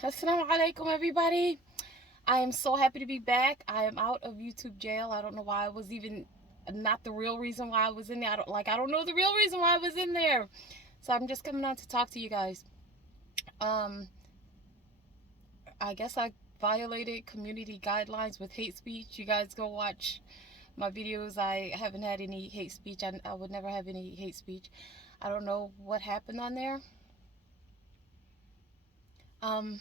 Assalamu alaikum, everybody. I am so happy to be back. I am out of YouTube jail. I don't know why I was even not the real reason why I was in there. I don't know the real reason why I was in there. So I'm just coming on to talk to you guys. Um I guess I violated community guidelines with hate speech. You guys go watch my videos. I haven't had any hate speech. I would never have any hate speech. I don't know what happened on there. Um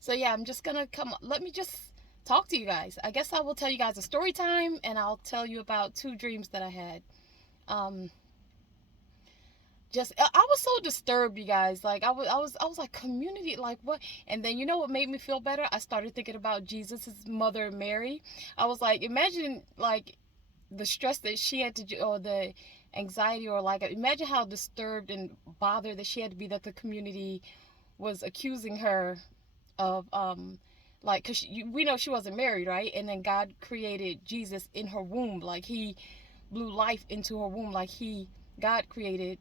So yeah, I'm just gonna come. Let me just talk to you guys. I guess I will tell you guys a story time, and I'll tell you about two dreams that I had. Um, just I was so disturbed, you guys. Like I was like community, like what? And then you know what made me feel better? I started thinking about Jesus's mother Mary. I was like, imagine like the stress that she had to, or the anxiety, or like imagine how disturbed and bothered that she had to be that the community was accusing her of like because we know she wasn't married, right? And then God created Jesus in her womb, like he blew life into her womb, like God created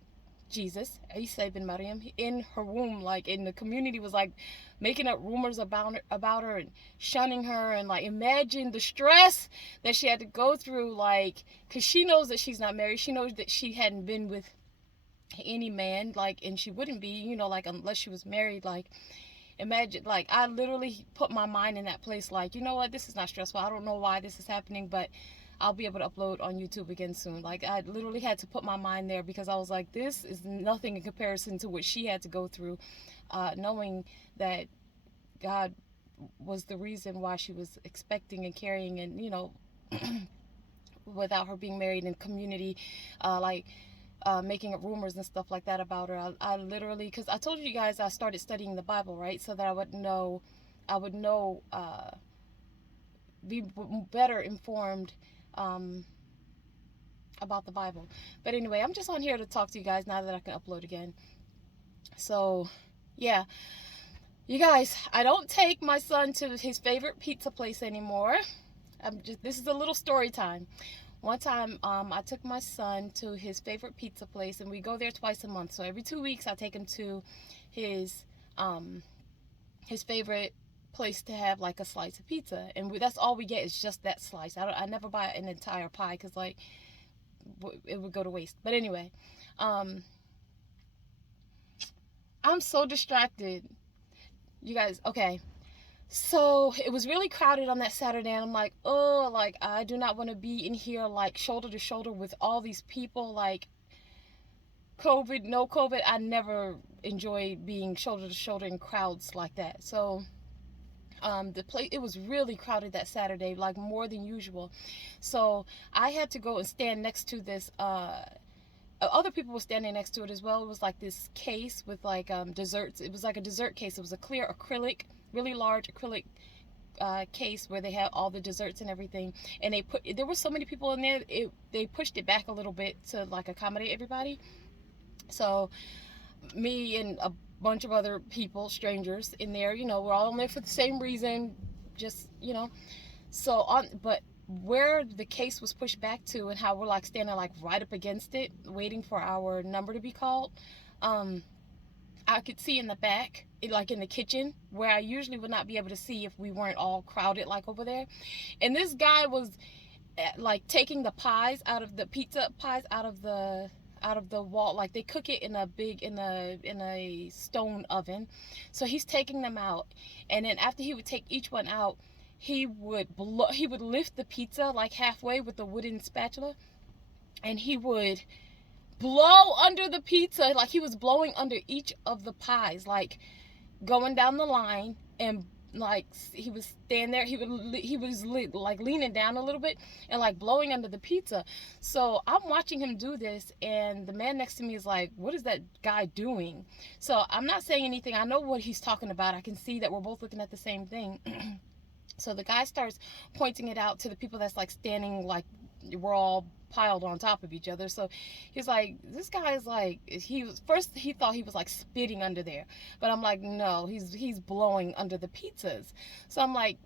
Jesus, Isa ibn Maryam, in her womb, like, in the community was like making up rumors about her and shunning her, and like imagine the stress that she had to go through, like, because she knows that she's not married, she knows that she hadn't been with any man, like, and she wouldn't be, like, unless she was married, like, imagine, like, I literally put my mind in that place, like, you know what, this is not stressful, I don't know why this is happening, but I'll be able to upload on YouTube again soon. Like, I literally had to put my mind there, because I was like, this is nothing in comparison to what she had to go through, knowing that God was the reason why she was expecting and carrying, and without her being married, in community, like, making up rumors and stuff like that about her. I literally, because I told you guys I started studying the Bible, right? So that I would know, be better informed um, about the Bible. But anyway, I'm just on here to talk to you guys now that I can upload again. So, yeah. You guys, I don't take my son to his favorite pizza place anymore. This is a little story time. One time, I took my son to his favorite pizza place, and we go there twice a month. So every 2 weeks, I take him to his um, his favorite place to have like a slice of pizza, and that's all we get is just that slice. I never buy an entire pie, because like it would go to waste. But anyway, um, I'm so distracted, you guys. Okay, so it was really crowded on that Saturday, and I'm like, oh, like, I do not want to be in here like shoulder to shoulder with all these people. Like, COVID, no COVID, I never enjoy being shoulder to shoulder in crowds like that. So the place, it was really crowded that Saturday, like more than usual. So I had to go and stand next to this. Other people were standing next to it as well. It was like this case with like desserts. It was like a dessert case. It was a clear acrylic, really large acrylic case where they had all the desserts and everything. And there were so many people in there. They pushed it back a little bit to like accommodate everybody. So me and a bunch of other people, strangers in there, we're all in there for the same reason, just, so but where the case was pushed back to, and how we're like standing like right up against it waiting for our number to be called, um I could see in the back, like in the kitchen, where I usually would not be able to see if we weren't all crowded like over there. And this guy was like taking the pies out of the pizza pies out of the wall. Like, they cook it in a big, in a stone oven, so he's taking them out. And then after he would take each one out, he would lift the pizza like halfway with a wooden spatula, and he would blow under the pizza, like he was blowing under each of the pies, like going down the line. And like he was standing there, he was like leaning down a little bit and like blowing under the pizza. So I'm watching him do this, and the man next to me is like, what is that guy doing? So I'm not saying anything, I know what he's talking about, I can see that we're both looking at the same thing. So the guy starts pointing it out to the people that's like standing, like we're all piled on top of each other. So he's like, this guy is like, he thought he was like spitting under there, but I'm like, no, he's blowing under the pizzas. So I'm like,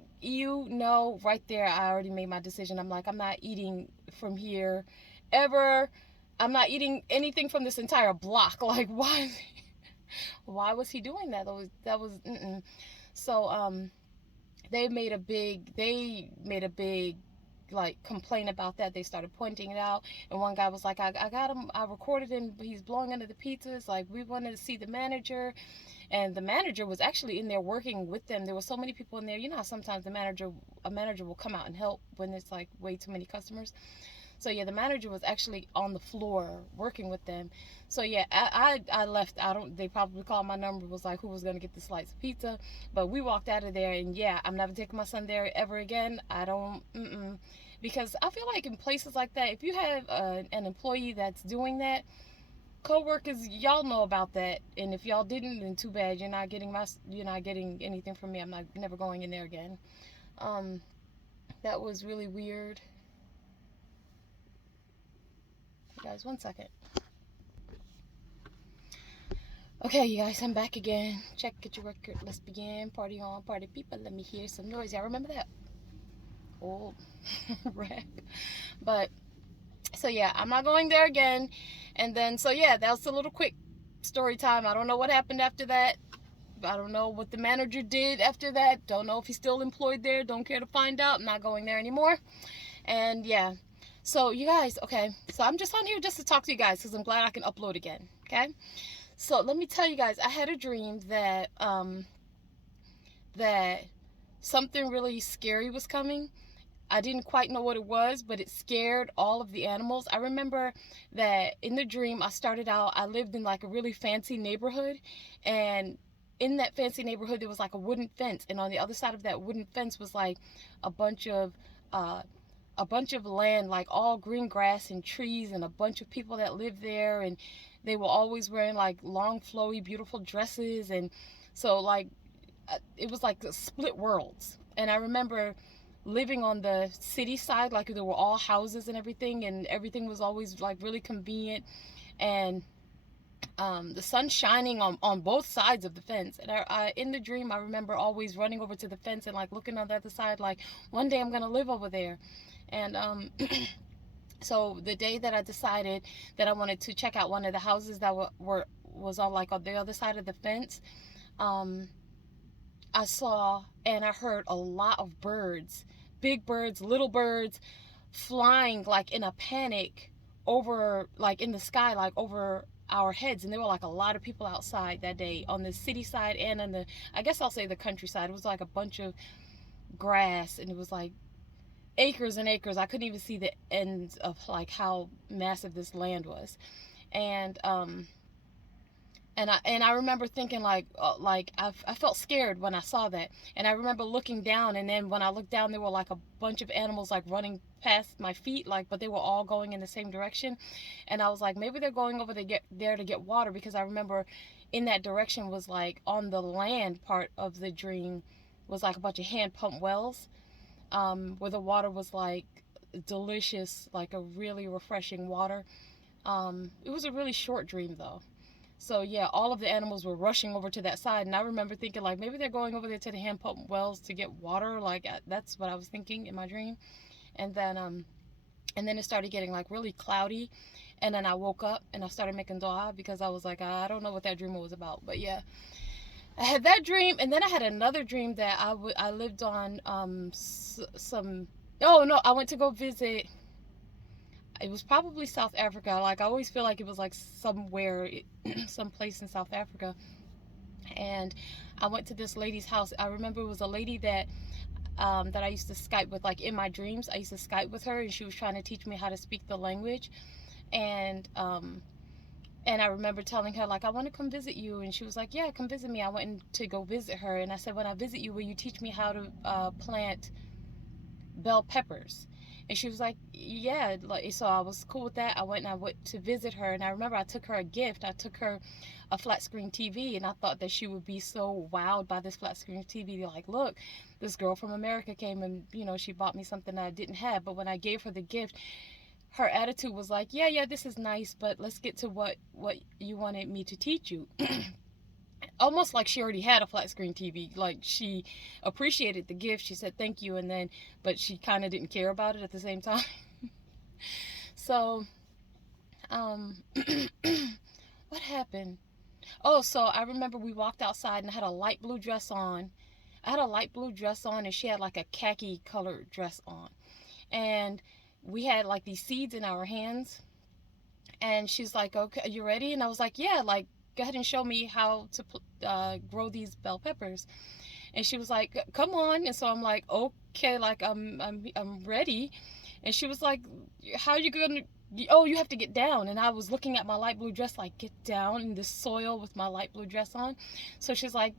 right there, I already made my decision. I'm like, I'm not eating from here ever. I'm not eating anything from this entire block. Like, why was he doing that? That was mm-mm. So they made a big like complain about that. They started pointing it out, and one guy was like, I got him, I recorded him, he's blowing under the pizzas, like we wanted to see the manager. And the manager was actually in there working with them. There were so many people in there. You know how sometimes a manager will come out and help when there's like way too many customers. So yeah, the manager was actually on the floor working with them. So yeah, I left. I don't. They probably called my number. Was like, who was gonna get the slice of pizza? But we walked out of there, and yeah, I'm never taking my son there ever again. I don't. Because I feel like in places like that, if you have an employee that's doing that, co-workers, y'all know about that. And if y'all didn't, then too bad. You're not getting anything from me. I'm not never going in there again. Um, that was really weird. Guys, one second. Okay, you guys, I'm back again. Check, get your record. Let's begin. Party on, party people. Let me hear some noise. Y'all remember that old rap? But so yeah, I'm not going there again. And then so yeah, that was a little quick story time. I don't know what happened after that. I don't know what the manager did after that. Don't know if he's still employed there. Don't care to find out. I'm not going there anymore. And yeah. So you guys, okay. So I'm just on here just to talk to you guys because I'm glad I can upload again. Okay. So let me tell you guys, I had a dream that that something really scary was coming. I didn't quite know what it was, but it scared all of the animals. I remember that in the dream, I lived in like a really fancy neighborhood, and in that fancy neighborhood there was like a wooden fence, and on the other side of that wooden fence was like a bunch of uh a bunch of land, like all green grass and trees, and a bunch of people that lived there, and they were always wearing like long flowy beautiful dresses. And so like it was like split worlds. And I remember living on the city side, like there were all houses and everything was always like really convenient, and the sun shining on both sides of the fence. And in the dream, I remember always running over to the fence and like looking on the other side, like one day I'm gonna live over there. And so the day that I decided that I wanted to check out one of the houses that was on like on the other side of the fence, I saw and I heard a lot of birds, big birds, little birds, flying like in a panic over, like in the sky, like over our heads. And there were like a lot of people outside that day on the city side and on the, I guess I'll say the countryside. It was like a bunch of grass, and it was like acres and acres. I couldn't even see the ends of like how massive this land was. And I remember thinking like I felt scared when I saw that. And I remember looking down, and then when I looked down, there were like a bunch of animals like running past my feet, like, but they were all going in the same direction. And I was like, maybe they're going over there to get water, because I remember in that direction was like on the land part of the dream was like a bunch of hand pump wells, where the water was like delicious, like a really refreshing water. It was a really short dream though. So yeah, all of the animals were rushing over to that side, and I remember thinking like maybe they're going over there to the hand pump wells to get water. Like that's what I was thinking in my dream. And then it started getting like really cloudy, and then I woke up and I started making dua, because I was like, I don't know what that dream was about. But yeah, I had that dream, and then I had another dream that I lived on some. Oh no, I went to go visit. It was probably South Africa. Like I always feel like it was like somewhere, some place in South Africa. And I went to this lady's house. I remember it was a lady that I used to Skype with, like in my dreams. I used to Skype with her, and she was trying to teach me how to speak the language. And I remember telling her like, I want to come visit you, and she was like, yeah, come visit me. I went to go visit her, and I said, when I visit you, will you teach me how to plant bell peppers? And she was like, yeah. Like, so I was cool with that. I went to visit her, and I remember I took her a gift. I took her a flat screen TV, and I thought that she would be so wowed by this flat screen TV. Like, look, this girl from America came, and she bought me something that I didn't have. But when I gave her the gift, her attitude was like, yeah, this is nice, but let's get to what you wanted me to teach you. Almost like she already had a flat screen TV. Like, she appreciated the gift. She said thank you, and then, but she kind of didn't care about it at the same time. So, what happened? Oh, so I remember we walked outside, and I had a light blue dress on, I had a light blue dress on, and she had like a khaki colored dress on. And we had like these seeds in our hands. And she's like, okay, are you ready? And I was like, yeah, like, go ahead and show me how to grow these bell peppers. And she was like, come on. And so I'm like, okay, like, I'm ready. And she was like, how are you going to, oh, you have to get down. And I was looking at my light blue dress, like, get down in the soil with my light blue dress on. So she's like,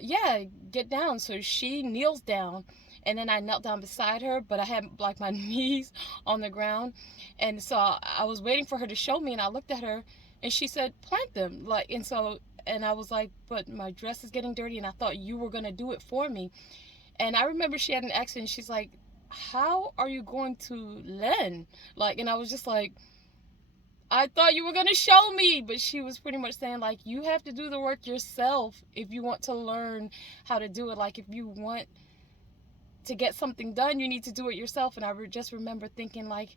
yeah, get down. So she kneels down, and then I knelt down beside her, but I had like my knees on the ground. And so I was waiting for her to show me, and I looked at her, and she said, plant them. Like, and so, and I was like, but my dress is getting dirty, and I thought you were going to do it for me. And I remember she had an accent. She's like, how are you going to learn? Like, and I was just like, I thought you were going to show me. But she was pretty much saying, like, you have to do the work yourself if you want to learn how to do it. Like, if you want to get something done, you need to do it yourself. And I just remember thinking, like,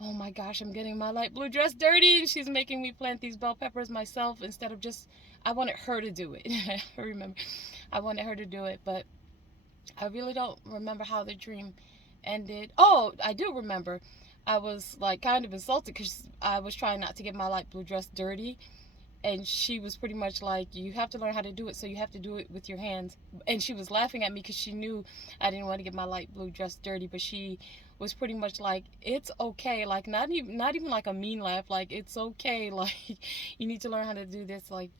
oh my gosh, I'm getting my light blue dress dirty, and she's making me plant these bell peppers myself instead of just, I wanted her to do it. I remember I wanted her to do it, but I really don't remember how the dream ended. Oh, I do remember. I was like kind of insulted because I was trying not to get my light blue dress dirty, and she was pretty much like, you have to learn how to do it, so you have to do it with your hands. And she was laughing at me because she knew I didn't want to get my light blue dress dirty, but she was pretty much like, it's okay, like, not even like a mean laugh, like, it's okay, like, you need to learn how to do this, like,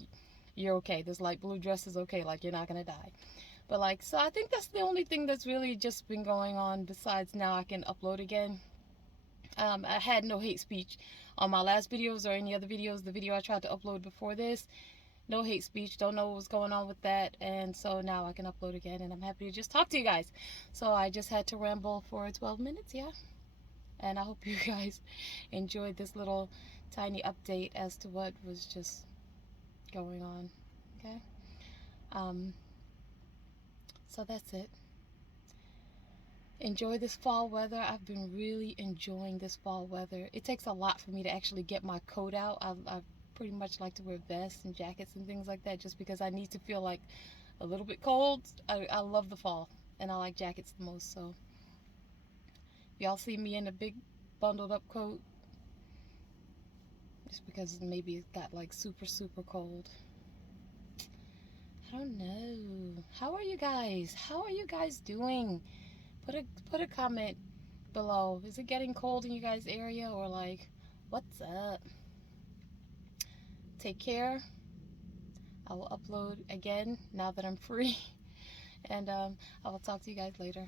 you're okay, this light blue dress is okay, like, you're not gonna die. But like, so I think that's the only thing that's really just been going on, besides now I can upload again. I had no hate speech on my last videos or any other videos. The video I tried to upload before this, no hate speech. Don't know what was going on with that. And so now I can upload again, and I'm happy to just talk to you guys. So I just had to ramble for 12 minutes, yeah. And I hope you guys enjoyed this little tiny update as to what was just going on, okay? Um, so that's it. Enjoy this fall weather. I've been really enjoying this fall weather. It takes a lot for me to actually get my coat out. I pretty much like to wear vests and jackets and things like that just because I need to feel like a little bit cold. I love the fall, and I like jackets the most. So if y'all see me in a big bundled up coat, just because maybe it got like super cold. I don't know. How are you guys? How are you guys doing? Put a comment below. Is it getting cold in you guys' area, or like, what's up? Take care. I will upload again now that I'm free, and I will talk to you guys later.